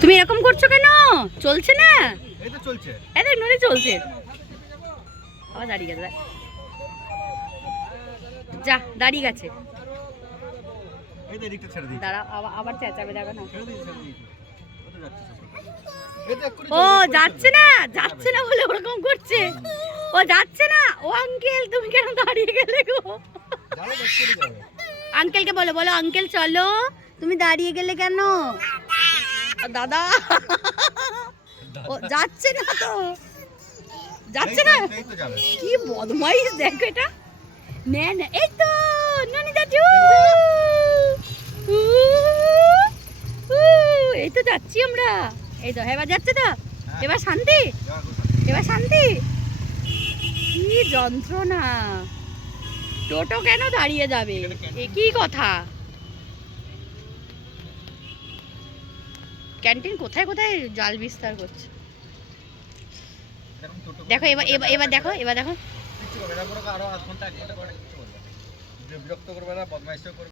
তুমি এরকম করছ কেন? চলছে না? এই তো চলছে। এদের নড়ে চলছে। আবার দাঁড়িয়ে গেছে যা দাঁড়িয়ে গেছে। এই তো এদিকটা ছেড়ে দিই দাঁড়া আবার আবার চেঁচাবে দেখো না। ছেড়ে দিই ছেড়ে দিই ও যাচ্ছে এই না? যাচ্ছে না বলে ওরকম করছে? ও যাচ্ছে না? ও আঙ্কেল তুমি কেন দাঁড়িয়ে গেলে গো? আঙ্কেলকে বলো বলো আঙ্কেল চলো। তুমি দাঁড়িয়ে গেলে কেন? দাদা। ও যাচ্ছে না তো। যাচ্ছে না? কি বদমাইশ দেখো এটা। নে না এই তো ননি যাচ্ছি এই তো যাচ্ছি আমরা। এই তো এবার যাচ্ছে তো। এবার শান্তি? এবার শান্তি? কি যন্ত্রণা। টোটো কেন দাঁড়িয়ে যাবে? এ কি কথা? ক্যান্টিন কোথায় কোথায় জাল বিস্তার করছে? দেখো এবার এবার এবার দেখো এবার দেখো। আরও আধ ঘণ্টা এক ঘণ্টা করে কিচ্ছু করবে না। বিরক্ত করবে না বদমাইশও করবে।